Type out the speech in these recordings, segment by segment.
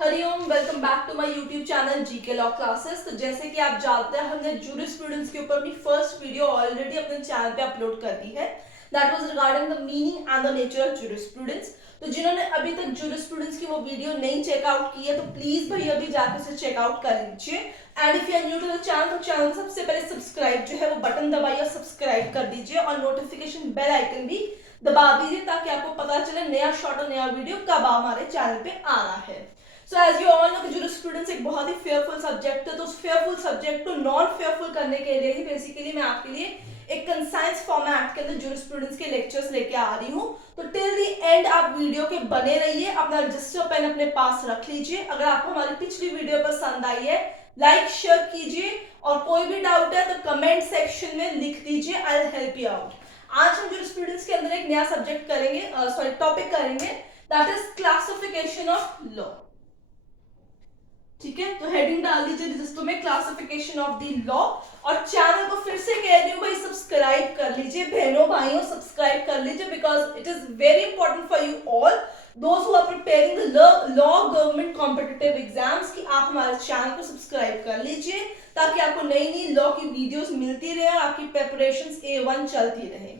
Hariom, welcome back to my YouTube channel GK law classes. तो जैसे कि आप जानते हैं, हमने जूरिस्प्रूडेंस के ऊपर अपनी फर्स्ट वीडियो ऑलरेडी अपने चैनल पे अपलोड कर दी है। That was regarding the meaning and the nature of jurisprudence. तो जिन्होंने अभी तक जूरिस्प्रूडेंस की वो वीडियो नहीं चेकआउट की है, तो प्लीज भाई अभी जाकर उसे चेकआउट कर लीजिए। And if you are new to the channel, तो चैनल को सबसे पहले सब्सक्राइब जो है वो बटन दबाइए और सब्सक्राइब कर दीजिए, और नोटिफिकेशन बेल आइकन भी दबा दीजिए ताकि आपको पता चले नया शॉर्ट और नया वीडियो कब हमारे चैनल पे आ रहा है। So as you all know कि जूरिस्प्रूडेंस एक बहुत ही फेयरफुल सब्जेक्ट है, तो उस फेयरफुल सब्जेक्ट को नॉन फेयरफुल करने के लिए ही बेसिकली मैं आपके लिए एक कंसाइंस फॉर्मेट के अंदर जूरिस्प्रूडेंस के लेक्चर्स लेके आ रही हूँ। तो टिल द एंड आप वीडियो के बने रहिए, अपना रजिस्टर पेन अपने पास रख लीजिए। अगर आपको हमारी पिछली वीडियो पसंद आई है, लाइक शेयर कीजिए, और कोई भी डाउट है तो कमेंट सेक्शन में लिख दीजिए, I will help you out. आज हम जूरिस्प्रूडेंस के अंदर एक नया सब्जेक्ट करेंगे, टॉपिक करेंगे, that is classification of law. ठीक है, तो हेडिंग डाल दीजिए रजिस्टर में क्लासिफिकेशन ऑफ द लॉ। और चैनल को फिर से कह रही हूँ भाई, सब्सक्राइब कर लीजिए बहनों भाइयों, सब्सक्राइब कर लीजिए, because it is very important for you all those who are preparing the law government competitive exams की आप हमारे चैनल को सब्सक्राइब कर लीजिए ताकि आपको नई नई लॉ की वीडियोस मिलती रहे और आपकी प्रिपरेशंस A1 चलती रहे।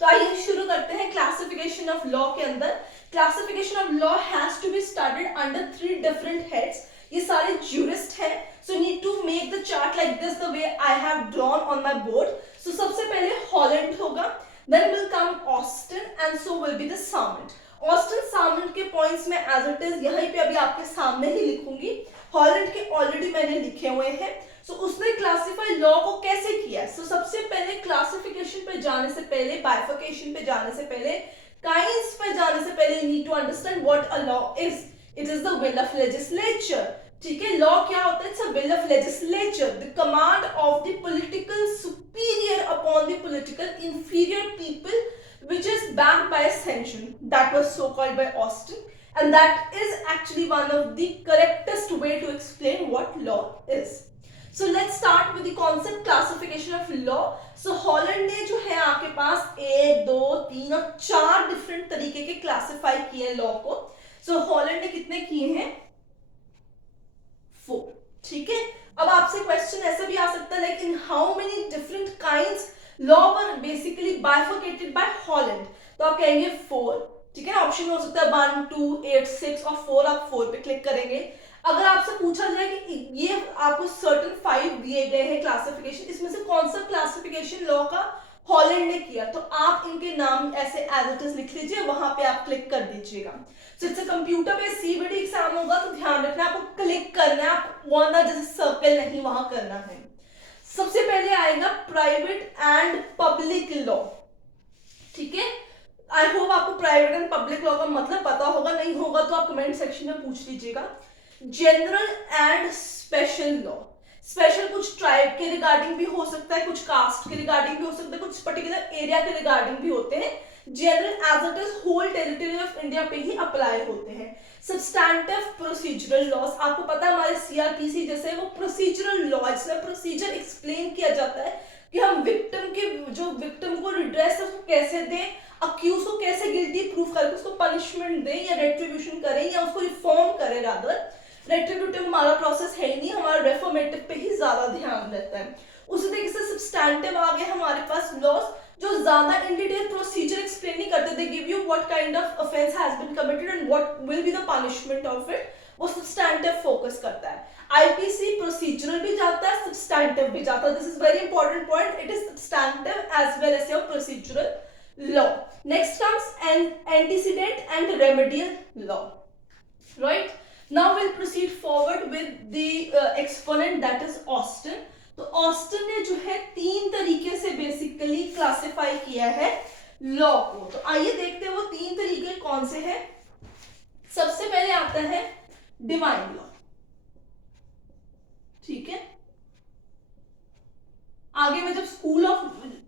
तो आइए शुरू करते हैं क्लासिफिकेशन ऑफ लॉ के अंदर। Classification of law has to be started under 3 different heads. ये सारे जूरिस्ट हैं, so need to make the chart like this the way I have drawn on my board. So सबसे पहले Holland होगा, then will come Austin, and so will be the Salmond. Salmond साउंड के points में as it is यहीं पे अभी आपके सामने ही लिखूंगी। हॉलैंड के ऑलरेडी मैंने लिखे हुए हैं। सो उसने क्लासिफाई लॉ को कैसे किया। सो सबसे पहले क्लासिफिकेशन पे जाने से पहले, बाइफर्केशन पे जाने से पहले, काइंड्स पे जाने से पहले, you need to understand what a law is. It is the will of legislature. ठीक है, लॉ क्या होता है? It's a will of legislature, the command of the political superior upon the political inferior people, which is backed by a sanction that was so called by Austin, and that is actually one of the correctest way to explain what law is. So let's start with the concept classification of law. So Holland ने जो है आपके पास 1, 2, 3 और 4 different तरीके के classify किए हैं law को। So Holland ने कितने किए हैं? 4। ठीक है, अब आपसे क्वेश्चन ऐसा भी आ सकता है like in how many different kinds law were basically bifurcated by Holland. तो आप कहेंगे 4। ठीक है ना, ऑप्शन हो सकता है 1, 2, 8, 6 और 4। आप 4 पे क्लिक करेंगे। अगर आपसे पूछा जाए कि ये आपको सर्टेन 5 दिए गए हैं क्लासिफिकेशन, इसमें से कौन सा क्लासिफिकेशन लॉ का हॉलैंड ने किया, तो आप इनके नाम ऐसे एज इट इज लिख लीजिए, वहां पे आप क्लिक कर दीजिएगा। सो इट्स कंप्यूटर पे CBT एग्जाम होगा, तो ध्यान रखना आपको क्लिक करना है, आपको वरना जैसे सर्कल नहीं वहां करना है। सबसे पहले आएगा प्राइवेट एंड पब्लिक लॉ। ठीक है, आई होप आपको प्राइवेट एंड पब्लिक लॉ का मतलब पता होगा, नहीं होगा तो आप कमेंट सेक्शन में पूछ लीजिएगा। General and special law. Special कुछ ट्राइब के रिगार्डिंग भी हो सकता है, कुछ कास्ट के रिगार्डिंग भी हो सकता है, कुछ पर्टिकुलर एरिया के रिगार्डिंग भी होते हैं। General as it is whole territory of India पे ही अप्लाई होते हैं। सब्सटैंटिव प्रोसीजरल लॉज, आपको पता है हमारे CRTC जैसे वो प्रोसीजरल लॉ, इसमें प्रोसीजर एक्सप्लेन किया जाता है कि हम विक्टिम को रिड्रेस है उसको कैसे दें, अक्यूज को कैसे गिल्टी प्रूफ करके उसको पनिशमेंट दें या रेट्रीब्यूशन करें या उसको रिफॉर्म करें। रादर रेट्रीब्यूटिव हमारा प्रोसेस है ही नहीं, हमारा रेफॉर्मेटिव पे ही ज्यादा ध्यान रहता है। उसी तरीके से सब्सटैंटिव आ गए हमारे पास लॉज जो ज्यादा इन डिटेल प्रोसीजर एक्सप्लेन नहीं करते, they give you what kind of offence has been committed and what will be the punishment of it, वो सब्सटैंटिव फोकस करता है। IPC प्रोसीजरल भी जाता है, सब्सटैंटिव भी जाता है। This is very important point, it is substantive as well as your procedural law. Next comes antecedent and remedial law, right. Now we'll proceed forward with the exponent, that is Austin. तो Austin ने जो है 3 तरीके से basically classify किया है law को। तो आइए देखते हैं वो 3 तरीके कौन से हैं। सबसे पहले आता है डिवाइन लॉ। ठीक है, आगे मैं जब स्कूल ऑफ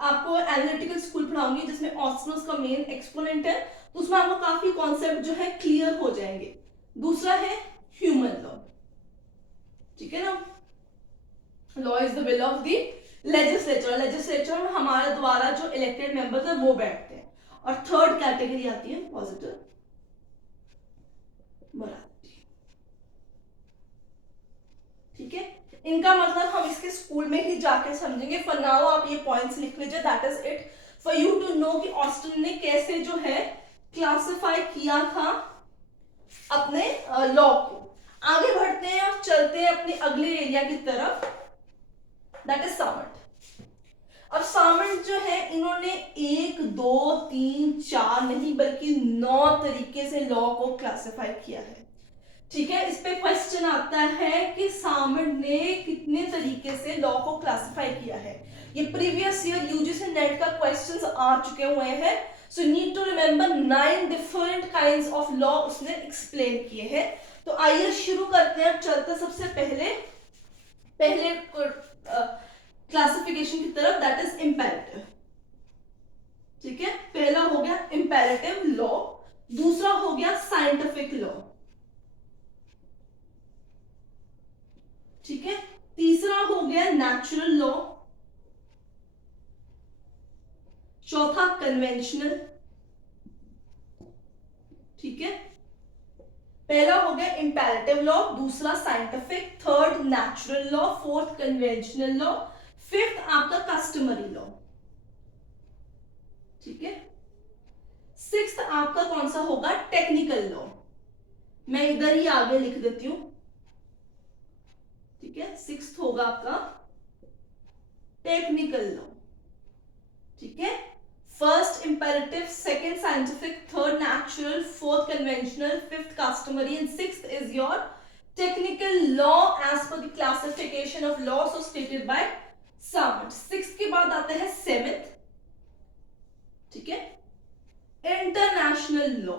आपको एनालिटिकल स्कूल पढ़ाऊंगी जिसमें ऑस्टिन उसका मेन एक्सपोनेंट है, तो उसमें आपको काफी कॉन्सेप्ट जो है क्लियर हो जाएंगे। दूसरा है ह्यूमन लॉ। ठीक है ना, law is the will of the legislature. Legislature में हमारे द्वारा जो इलेक्टेड मेंबर्स है वो बैठते हैं। और थर्ड कैटेगरी आती है पॉजिटिव मोरालिटी। इनका मतलब हम इसके स्कूल में ही जाके समझेंगे। फॉर नाउ आप ये पॉइंट्स लिख लीजिए, that is it for you to know कि ऑस्टिन ने कैसे जो है क्लासिफाई किया था अपने लॉ को। आगे बढ़ते हैं और चलते हैं अपने अगले एरिया की तरफ, दैट इज सामंट। अब सामंट जो है इन्होंने 1 2 3 4 नहीं बल्कि 9 तरीके से लॉ को क्लासिफाई किया है। ठीक है, इस पे क्वेश्चन आता है कि सामंट ने कितने तरीके से लॉ को क्लासिफाई किया है। ये प्रीवियस ईयर यूजीसी नेट का क्वेश्चंस आ चुके हुए हैं, so need to remember 9 different kinds of law उसने एक्सप्लेन किए हैं। तो आइए शुरू करते हैं। चलते सबसे पहले क्लासिफिकेशन की तरफ, दैट इज इंपेरेटिव। ठीक है, पहला हो गया इंपेरेटिव लॉ, दूसरा हो गया साइंटिफिक लॉ। ठीक है, तीसरा हो गया नेचुरल लॉ, चौथा कन्वेंशनल। ठीक है, पहला हो गया इंपेरेटिव लॉ, दूसरा scientific, third natural law, fourth conventional law, fifth आपका कस्टमरी लॉ। ठीक है, सिक्स्थ आपका कौन सा होगा, टेक्निकल लॉ। मैं इधर ही आगे लिख देती हूं। ठीक है, सिक्स्थ होगा आपका टेक्निकल लॉ। ठीक है, first imperative, second scientific, third natural, fourth conventional, fifth customary and sixth is your technical law as per the classification of law so stated by Salmond. Sixth के बाद आता है सेवेंथ। ठीक है, इंटरनेशनल लॉ,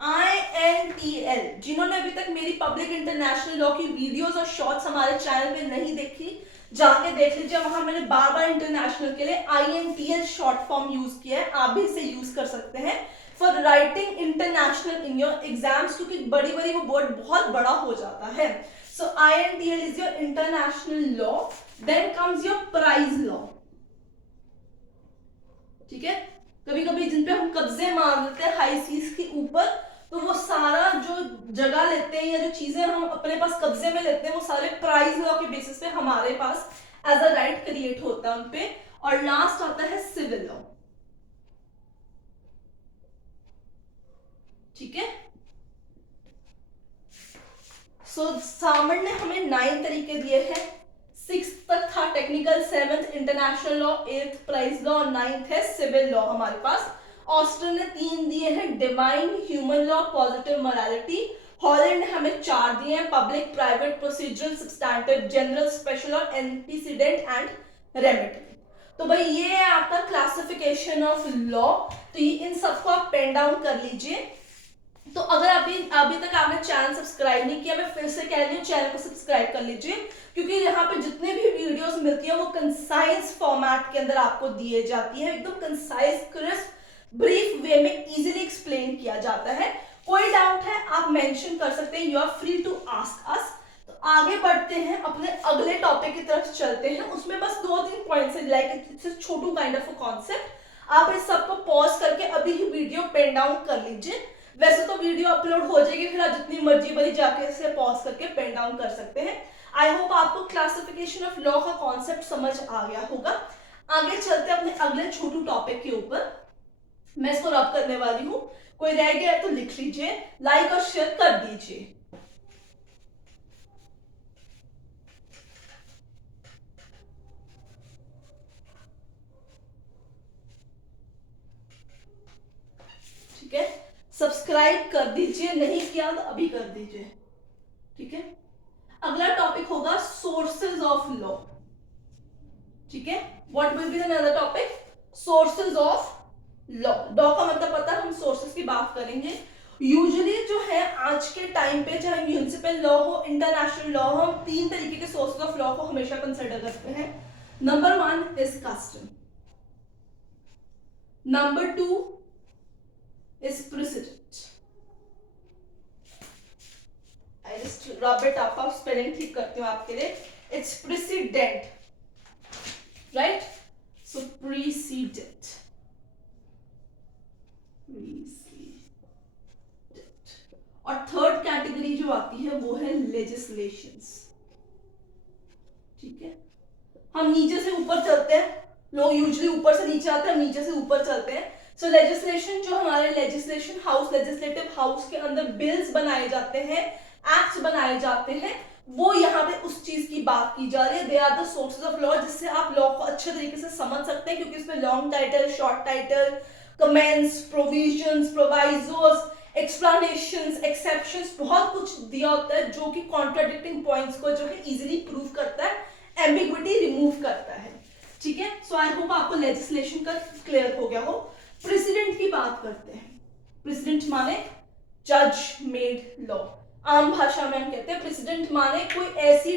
INTL। जिन्होंने अभी तक मेरी पब्लिक इंटरनेशनल लॉ की वीडियोस और शॉर्ट्स हमारे चैनल पे नहीं देखी, जाके देख लीजिए, वहां मैंने बार बार इंटरनेशनल के लिए INTL शॉर्ट फॉर्म यूज किया है। आप भी इसे यूज कर सकते हैं for writing international in your exams, क्योंकि बड़ी बड़ी वो वर्ड बहुत बड़ा हो जाता है। So INTL is your international law. Then comes your prize law. ठीक है, कभी कभी जिन पे हम कब्जे मार लेते हैं हाई सीज के ऊपर, तो वो सारा जो जगह लेते हैं या जो चीजें हम अपने पास कब्जे में लेते हैं वो सारे प्राइज लॉ के बेसिस पे हमारे पास एज अ राइट क्रिएट होता है उनपे। और लास्ट आता है सिविल लॉ। ठीक है, सो सामंट ने हमें 9 तरीके दिए हैं। 6 तक था technical, 7th international law, 8th prize law और 9th है सिविल लॉ हमारे पास। ऑस्टिन ने 3 दिए हैं, divine, human law, positive morality. Holland ने हमें 4 दिए हैं, public, private, procedural, substantive, general, special और एंटीसीडेंट एंड रेमेडी। तो भाई ये है आपका क्लासिफिकेशन ऑफ लॉ। तो ये इन सबको आप पेन डाउन कर लीजिए। तो अगर अभी तक आपने चैनल सब्सक्राइब नहीं किया, मैं फिर से कह रही हूँ चैनल को सब्सक्राइब कर लीजिए, क्योंकि यहाँ पे जितने भी वीडियोस मिलती है वो कंसाइज फॉर्मेट के अंदर आपको दिए जाती है, एकदम कंसाइज, क्रिस्प, ब्रीफ वे में इजीली एक्सप्लेन किया जाता है। कोई डाउट है आप मेंशन कर सकते हैं, you are free to ask us. तो आगे बढ़ते हैं, अपने अगले टॉपिक की तरफ चलते हैं। उसमें बस 2-3 पॉइंट्स है, like it's Chhotu kind of a concept. आप इस सबको पॉज करके अभी ही वीडियो पेन डाउन कर लीजिए। वैसे तो वीडियो अपलोड हो जाएगी, फिर आप जितनी मर्जी बड़ी जाके इसे पॉज करके पेन डाउन कर सकते हैं। आई होप आपको क्लासिफिकेशन ऑफ लॉ का कॉन्सेप्ट समझ आ गया होगा। आगे चलते हैं अपने अगले छोटू टॉपिक के ऊपर। मैं इसको रब करने वाली हूँ, कोई रह गया है तो लिख लीजिए, लाइक और शेयर कर दीजिए। ठीक है, सब्सक्राइब कर दीजिए, नहीं किया तो अभी कर दीजिए। ठीक है, अगला टॉपिक होगा सोर्सेज ऑफ लॉ। ठीक है, what will be another topic, sources of law. Law का मतलब पता है, हम सोर्सेज की बात करेंगे। यूजुअली जो है आज के टाइम पे, चाहे म्यूनिसिपल लॉ हो, इंटरनेशनल लॉ हो, हम 3 तरीके के सोर्सेज ऑफ लॉ को हमेशा कंसिडर करते हैं। Number 1 is custom, number 2 is precedent. I just rub it up, आप स्पेलिंग ठीक करती हूँ आपके लिए। It's precedent, right? So precedent. और थर्ड कैटेगरी जो आती है वो है legislations. ठीक है, हम नीचे से ऊपर चलते हैं, लोग यूजुअली ऊपर से नीचे आते हैं, नीचे से ऊपर चलते हैं। सो लेजिस्लेशन, जो हमारे लेजिस्लेशन हाउस, लेजिस्लेटिव हाउस के अंदर बिल्स बनाए जाते हैं, एक्ट्स बनाए जाते हैं, वो यहाँ पे उस चीज की बात की जा रही है। They are the sources of law, जिससे आप लॉ को अच्छे तरीके से समझ सकते हैं, क्योंकि इसमें long title, short title, comments, provisions, provisos, explanations, exceptions, बहुत कुछ दिया होता है जो कि कॉन्ट्राडिक्टिंग पॉइंट्स को जो है इजीली प्रूव करता है, एम्बिग्विटी रिमूव करता है। ठीक है, सो आई होप आपको लेजिस्लेशन का क्लियर हो गया हो। प्रेसिडेंट की बात करते हैं। प्रेसिडेंट माने जज मेड लॉ, आम भाषा में हम कहते हैं प्रेसिडेंट माने कोई ऐसी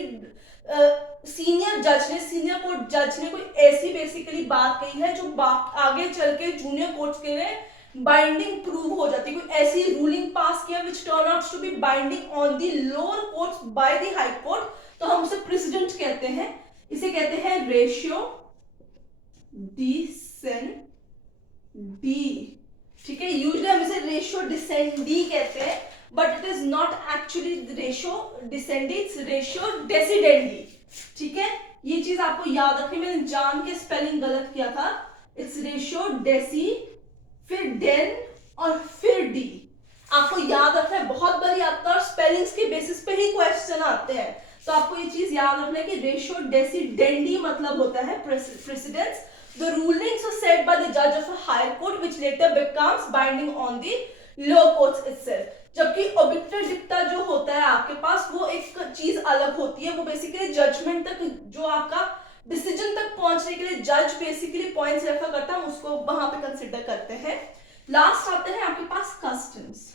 सीनियर जज ने, सीनियर कोर्ट जज ने कोई ऐसी बेसिकली बात कही है जो आगे चल के जूनियर कोर्ट्स के लिए बाइंडिंग प्रूव हो जाती है, कोई ऐसी रूलिंग पास किया which turn out to be binding on the lower courts by the high court, तो हम उसे प्रेसिडेंट कहते हैं। इसे कहते हैं रेशियो डिसेंडी, ठीक है, यूजुअली हम इसे रेशियो डिसेंडी कहते हैं, but it is not actually ratio decidendi, it's ratio decidendi. ठीक है, ये चीज आपको याद रखनी, मैंने जान के स्पेलिंग गलत किया था, इट्स रेशियो डेसी, फिर डेन और फिर डी, आपको याद रखना है, बहुत बार आता है और स्पेलिंग्स के बेसिस पे ही क्वेश्चन आते हैं, तो आपको ये चीज याद रखना है कि रेशियो डेसिडेंडी मतलब होता है precedence, the rulings are said by the judge of a higher court which later becomes binding on the lower courts itself। जबकि obiter dicta जो होता है आपके पास, वो एक चीज अलग होती है, वो बेसिकली जजमेंट तक, जो आपका डिसीजन तक पहुंचने के लिए जज बेसिकली पॉइंट्स रेफर करता है, उसको वहां पे कंसिडर करते हैं। लास्ट आते हैं आपके पास कस्टम्स।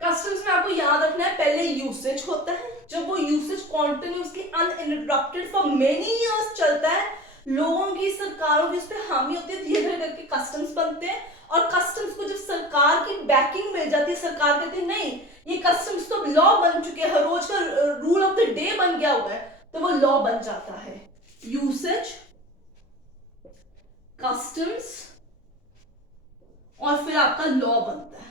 कस्टम्स में आपको याद रखना है, पहले यूसेज होता है, जब वो usage continuously uninterrupted for many years चलता है, लोगों की, सरकारों की उस पर हामी होती है, धीरे धीरे करके कस्टम्स बनते हैं, और कस्टम्स को जब सरकार की बैकिंग मिल जाती है, सरकार कहती है नहीं ये कस्टम्स तो लॉ बन चुके हैं, हर रोज का रूल ऑफ द डे बन गया हुआ है, तो वो लॉ बन जाता है। यूसेज, कस्टम्स और फिर आपका लॉ बनता है।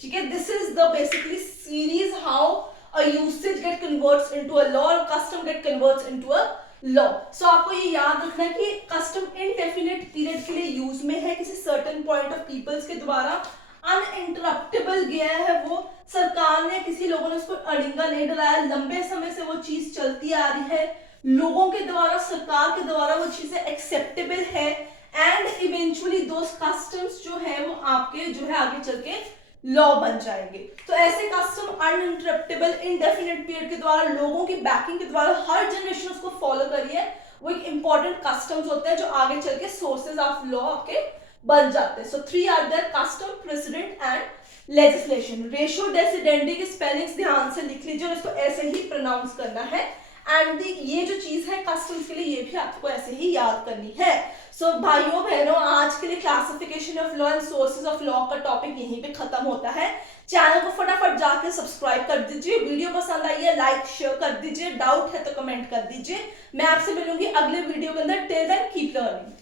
ठीक है, this is the basically series how a usage gets converts into a law और custom gets converts into a law. So आपको ये याद रखना है कि कस्टम इनडेफिनेट पीरियड के लिए यूज में है, किसी सर्टेन पॉइंट ऑफ पीपल्स के द्वारा अनइंटरप्टेबल गया है, वो सरकार ने, किसी लोगों ने उसको अड़िंगा नहीं डलाया, लंबे समय से वो चीज चलती आ रही है, लोगों के द्वारा, सरकार के द्वारा वो चीजें एक्सेप्टेबल है, एंड इवेंचुअली दोस कस्टम्स जो है वो आपके जो है आगे चल के लॉ बन जाएंगे। तो ऐसे कस्टम अनइंटरप्टेबल इंडेफिनिट पीरियड के द्वारा, लोगों की बैकिंग के द्वारा, हर जनरेशन उसको फॉलो करी है, वो एक इंपॉर्टेंट कस्टम्स होते हैं जो आगे चल के सोर्सेज ऑफ लॉ आपके बन जाते हैं। So 3 are there, custom, precedent and legislation. Ratio decidendi की स्पेलिंग्स ध्यान से लिख लीजिए और इसको ऐसे ही प्रोनाउंस करना है, एंड ये जो चीज है कस्टम्स के लिए, ये भी आपको ऐसे ही याद करनी है। सो भाइयों बहनों, आज के लिए classification of law and sources of law का टॉपिक यहीं पे खत्म होता है। चैनल को फटाफट जाकर सब्सक्राइब कर दीजिए, वीडियो पसंद आई है लाइक शेयर कर दीजिए, डाउट है तो कमेंट कर दीजिए। मैं आपसे मिलूंगी अगले वीडियो के अंदर। Till then keep learning.